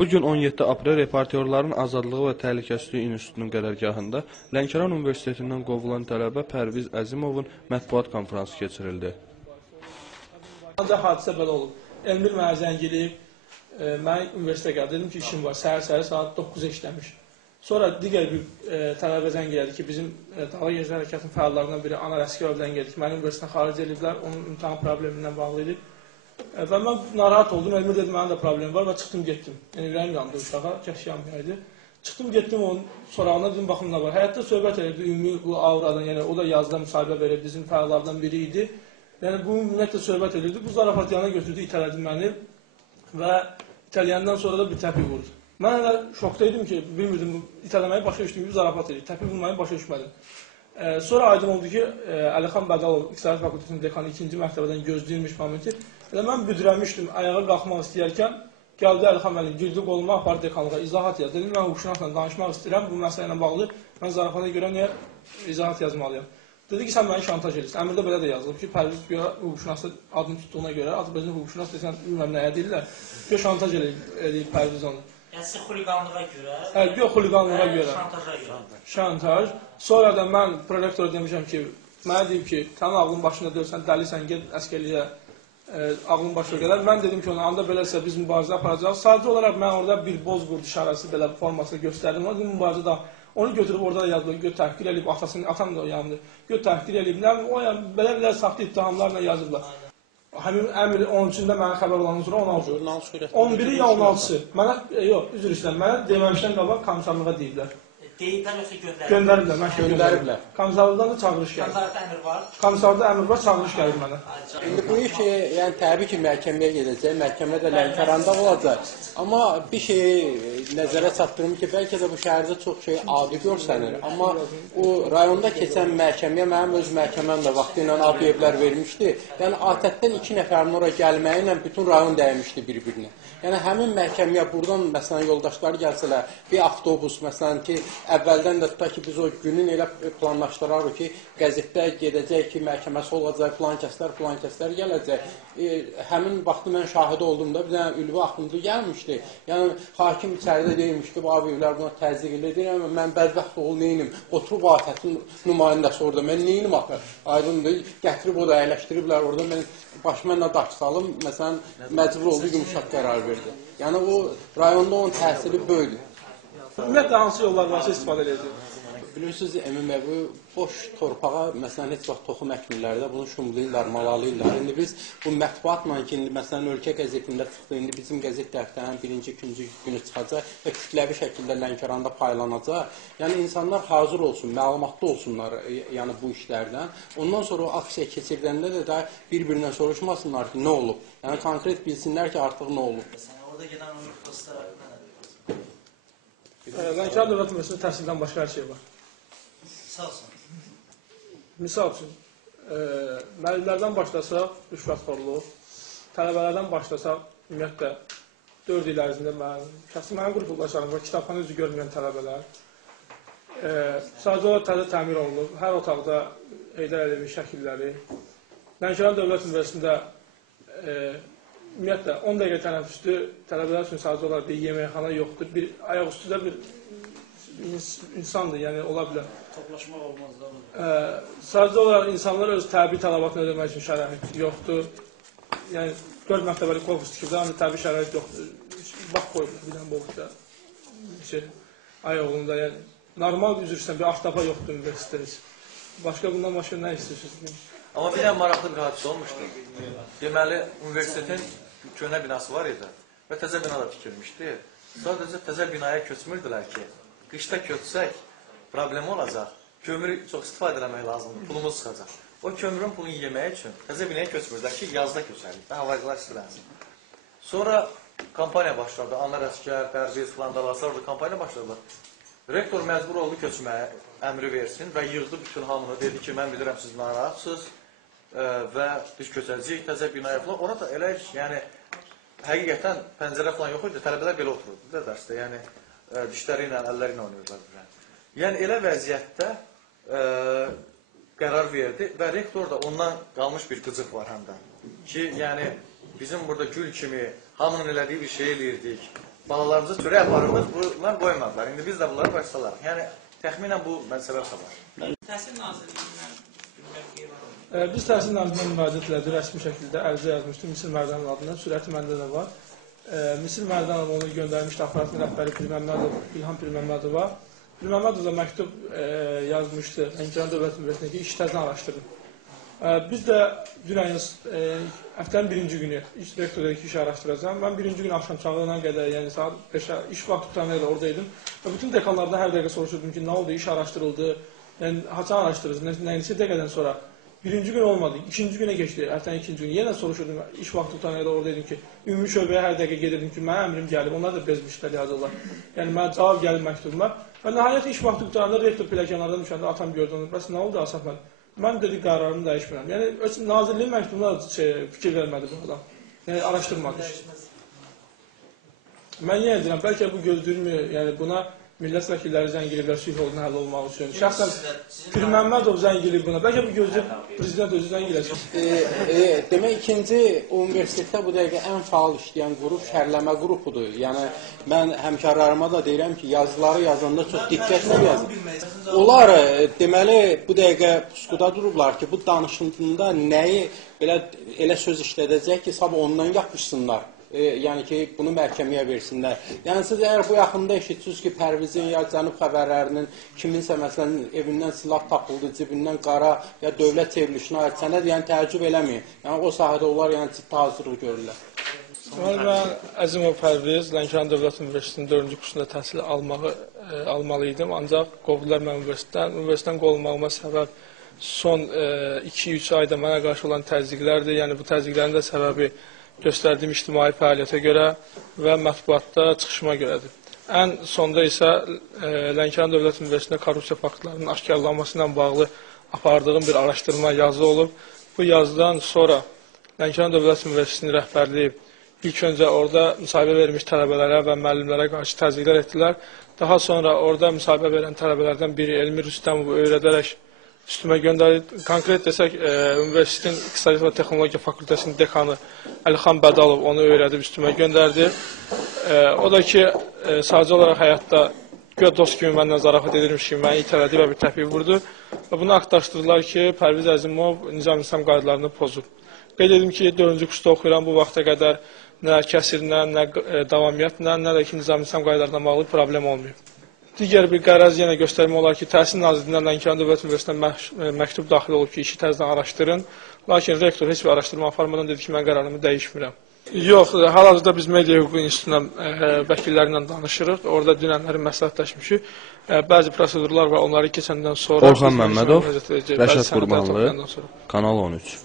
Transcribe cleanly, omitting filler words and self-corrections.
Bugün 17 aprel Reportyorların Azadlığı və Təhlükəsizliyi İnstitutunun qərargahında Lənkəran Universitetindən qovulan tələbə Pərviz Əzimovun mətbuat konfransı keçirildi. Ancaq hadisə belə olub. Elmir mənə zəng eləyib, mən universitetə gəldim, dedim ki, işim var, səhər saat 9-a işləmiş. Sonra digər bir tələbə zəng elədi ki, bizim Dağlı Gənclər Hərəkatının fəallarından biri Anar Əskərovdan gəldi ki, məni universitetdən xaric ediblər, onun imtahan problemindən bağlı idi. Və mən narahat oldum, Elmir dedi, mənim də problem var və çıxdım, getdim. Yəni, ürəyim yandı uşağa, kəşk yanmayaydı. Çıxdım, getdim onun sorağına, dedim, baxım nə var. Həyatda söhbət edirdi, ümumi bu auradan, yəni o da yazda müsahibə verib, bizim fəallardan biri idi. Yəni, bu ümumiyyətlə söhbət edirdi. Bu zarafat yana götürdü, itələdi məni və itələyəndən sonra da bir təpi vurdu. Mən hələ şokda idim ki, bilmirdim, itələməyi başa düşdüyüm gibi zarafat edir, təpi vurmayı başa düşmədim. Sonra aydın oldu ki, Əlixan Bədalov, İqtisadi Fakültəsinin dekanı 2-ci mərtəbədən gözləyilmiş momenti. Elə mən büdrəmişdim, ayağa qalxmaq istəyərkən, gəldi Əlixan müəllim, girdi qoluma, apardı dekanlığa, izahat yaz. Dedim, mən hüquqşünasla danışmaq istəyirəm, bu məsələ ilə bağlı, mən zarafata görə niyə izahat yazmalıyam? Dedi ki, sən məni şantaj edirsən. Əmrdə belə də yazılıb ki, Pərviz görə hüquqşünası adını tutduğuna görə, Azərbaycan hüquqşünası desən, bilməm nəyə deyirlər, görə şantaj edib Pərviz onu. Yəni, siz xuliqanlığa görə? Hə, yox, xuliqanlığa görə. Şantaja görə. Şantaj. Sonra da mən prorektora demişəm ki, mənə deyib ki, sənin ağlın başında deyirsən, dəlisən, get əskərliyə, ağlın başına gələr. Mən dedim ki, ona, anda beləsə biz mübarizə aparacaq. Sadəcə olaraq mən orada bir Bozqurd işarəsi belə formasını göstərdim. Ona dedim, mübarizə da onu götürüb orada da yazılır, göt təhqir edib, atam da o yandı, göt təhqir edib. O belə saxta ittihamlarla yazıblar. Həmin əmr 13-də mənə xəbər olandan sonra 11-i ya 16-sı. Mənə, yox, üzr istəyirəm, mənə deməmişdən qabaq komissarlığa deyiblər. Deyiblər yoxsa göndəriblər? Göndəriblər, mən göndəriblər. Komissarlıqdan da çağırış gəlib. Komissarlıqda əmr var? Komissarlıqda əmr var, çağırış gəlib mənə. İndi bu iş, yəni təbii ki, məhkəməyə gedəcək, məhkəmə də Lənkəranda olacaq. Amma bir şeyi nəzərə çatdırım ki, bəlkə də bu şəhərdə çox şey adi görsənir. Amma o rayonda keçən məhkəməyə mənim öz məhkəməm də vaxtı ilə adiyevlər vermişdi. Yəni adətdən 2 nəfərin ora gəlməyi ilə bütün rayon dəymişdi bir-birinə. Yəni həmin məhkəməyə buradan məsələn yoldaşlar gəlsələr, bir avtobus məsələn ki, əvvəldən də tutaq ki, biz o günün elə planlaşdırarıq ki, qəzetdə gedəcək ki, məhkəməsi olacaq, filan kəslər gələcək. Həmin vaxtı mən şahid oldum da, bir dənə Ülvi Axundu gəlmişdi. Yəni, hakim içəridə deyilmiş ki, bu abivlər buna təzyiq edir, amma mən bədbəxt oğul neynim? Oturub ATƏT-in nümayəndəsi orada, mən neynim axı? Aydındır, gətirib o da əyləşdiriblər orada, mən başıma nə daş salım, məsələn, məcbur oldu, yumuşaq qərar verdi. Yəni, o rayonda onun təsiri böyüdür. Ümumiyyətlə, hansı yollar varsa istifadə edəcək? Bilirsiniz, Emin bəy, bu boş torpağa, məsələn, heç vaxt toxum əkmirlər də bunu şumlayırlar, malalayırlar. İndi biz bu mətbuatla ki, məsələn, ölkə qəzetində çıxdı, indi bizim qəzet dəftərinin 1-ci, 2-ci günü çıxacaq və kütləvi şəkildə Lənkəranda paylanacaq. Yəni, insanlar hazır olsun, məlumatlı olsunlar yəni, bu işlərdən. Ondan sonra o aksiya keçirdəndə də bir-birindən soruşmasınlar ki, nə olub? Yəni, konkret bilsinlər ki, artıq nə olub. Orada gedən o postlar Lənkəran Dövlət Universitetində təhsildən başqa hər şey var. Misal üçün, müəllimlərdən başlasaq, rüşvətxorluq, tələbələrdən başlasaq, ümumiyyətlə, 4 il ərzində mənim qrup yoldaşlarım var, kitabxana üzü görməyən tələbələr. Sadəcə olaraq təzə təmir olunub, hər otaqda Heydər Əliyevin şəkilləri. Lənkəran Dövlət Universitetində ümumiyyətlə, 10 dəqiqə tənəffüsdür, tələbələr üçün sadəcə olaraq bir yeməkxana yoxdur, bir ayaq üstüdə bir insandır, yəni ola bilər. Toplaşmaq olmaz da. Sadəcə olaraq insanlar öz təbii tələbatını ödəmək üçün şərait yoxdur. Yəni, 4 mərtəbəli korpus tikibdə, ancaq təbii şərait yoxdur. Bax qoyublar, bir dənə boğuşda, ayağında, yəni, normal üzrsən, bir aftaba yoxdur universitetiniz. Başqa bundan başqa nə istəyirsiniz? Amma bir dənə maraqlı bir hadisə olmuşdu. Deməli, universitetin köhnə binası var idi və təzə bina da tikilmişdi. Sadəcə təzə binaya köçmürdülər ki, qışda köçsək, problem olacaq. Kömürü çox istifadə eləmək lazımdır, pulumuz çıxacaq. O kömürün pulunu yemək üçün təzə binaya köçmürdülər ki, yazda köçərik, havacılar istilənsin. Sonra kampaniya başladı, Anar Əskər, Pərviz, Flandalaslar orada kampaniya başladılar. Rektor məcbur oldu köçməyə, əmri versin və yığdı bütün hamını, dedi ki, mən bilirəm siz narahatsınız və biz köçəcəyik təzə binaya falan. Ona da elə, yəni, həqiqətən pəncərə falan yox idi, tələbələr belə otururdu da dərsdə, yəni, dişləri ilə, əlləri ilə oynayırlar. Yəni, elə vəziyyətdə qərar verdi və rektor da ondan qalmış bir qıcıq var həm də ki, yəni, bizim burada gül kimi hamının elədiyi bir şey eləyirdik. balalarımıza çörək aparırdıq, bunlar qoymadılar. İndi biz də bunları başlayalım. Yəni, təxminən bu məsələ var. Təhsil Nazirliyindən bilməm ki, var. Biz Təhsil Nazirliyinin müraciət elədik, rəsmi şəkildə ərizə yazmışdı Misir Mərdanov adına, sürəti məndə də var. Misir Mərdanov onu göndərmişdi, aparatın rəhbəri İlham Pirməmmədova. Pirməmmədov da məktub yazmışdı Lənkəran Dövlət Universitetində ki, iş təzdən araşdırın. Biz də dünən həftənin birinci günü iş direktor dedi ki, işi araşdıracağım. Mən birinci gün axşam çağırana qədər, yəni saat 5-ə iş vaxtı tutanına qədər oradaydım. Və bütün dekanlardan hər dəqiqə soruşurdum ki, nə oldu, iş araşdırıldı, yəni haçan araşdırırız, nəyinisi dəqiqədən sonra. Birinci gün olmadı, ikinci günə keçdi, həftənin ikinci günü. Yenə soruşurdum, iş vaxtı tutanına qədər oradaydım ki, ümumi şöbəyə hər dəqiqə gedirdim ki, mənə əmrim gəlib, onlar da bezmişlər yazırlar. Yəni mənə cavab gəlib məktubuma. Və nəhayət iş vaxtı tutanında rektor pilləkənlərdən düşəndə atam gördü onu. Bəs nə oldu Asaf mən? Mən dedi qərarımı dəyişmirəm. Yəni Nazirliyin məktubuna fikir vermədi bu adam. Yəni araşdırmadı. Mən yenə deyirəm, bəlkə bu gözləyirmi, yəni buna millət vəkilləri zəng ediblər sülh yoluna həll olmaq üçün. Şəxsən Pirməmmədov zəng edib buna. Bəlkə bu gözləyib prezident özü zəng edəcək. Demək, ikinci universitetdə bu dəqiqə ən faal işləyən qrup şərləmə qrupudur. Yəni, mən həmkarlarıma da deyirəm ki, yazıları yazanda çox diqqətlə yazın. Onlar, deməli, bu dəqiqə puskuda durublar ki, bu danışımında nəyi elə söz işlədəcək ki, sabah ondan yapışsınlar. Yəni ki, bunu məhkəməyə versinlər. Yəni, siz əgər bu yaxında eşitsiniz ki, Pərvizin ya Cənub xəbərlərinin kiminsə məsələn evindən silah tapıldı, cibindən qara ya dövlət çevrilişinə aid sənəd, yəni təəccüb eləməyin. Yəni, o sahədə onlar yəni ciddi hazırlıq görürlər. Mən Əzimov Pərviz, Lənkəran Dövlət Universitetinin 4-cü kursunda təhsil almalı idim. Ancaq qovdular mən universitetdən. Universitetdən qovulmağıma səbəb son 2-3 ayda mənə qarşı olan təzyiqlərdir. Yəni, bu təzyiqlərin də səbəbi göstərdiyim ictimai fəaliyyətə görə və mətbuatda çıxışıma görədir. Ən sonda isə Lənkəran Dövlət Universitetində korrupsiya faktlarının aşkarlanması ilə bağlı apardığım bir araşdırma yazı olub. Bu yazıdan sonra Lənkəran Dövlət Universitetinin rəhbərliyi ilk öncə orada müsahibə vermiş tələbələrə və müəllimlərə qarşı təzyiqlər etdilər. Daha sonra orada müsahibə verən tələbələrdən biri Elmir Rüstəmovu öyrədərək üstümə göndərdi. Konkret desək, Universitetin İqtisadiyyat və Texnologiya Fakültəsinin dekanı Əlixan Bədalov onu öyrədib üstümə göndərdi. O da ki, sadəcə olaraq həyatda güya dost kimi məndən zarafat edilmiş kimi məni itələdi və bir təpik vurdu. Və bunu aktarışdırdılar ki, Pərviz Əzimov nizam-İslam qaydalarını pozub. Qeyd edim ki, 4-cü kursda oxuyuram bu vaxta qədər nə kəsirlə, nə davamiyyətlə, nə də ki, nizam-İslam qaydalarına bağlı problem olmayıb. Digər bir qərəz yenə göstərmə olar ki, Təhsil Nazirliyindən Lənkəran Dövlət Universitetində məktub daxil olub ki, işi təzdən araşdırın. Lakin rektor heç bir araşdırma aparmadan dedi ki, mən qərarımı dəyişmirəm. Yox, hal-hazırda biz Media Hüququ İnstitutunun vəkillərlə danışırıq. Orada dünənləri məsləhətləşmişik. Bəzi prosedurlar var, onları keçəndən sonra... Orxan Məmmədov, Rəşad Qurbanlı, Kanal 13.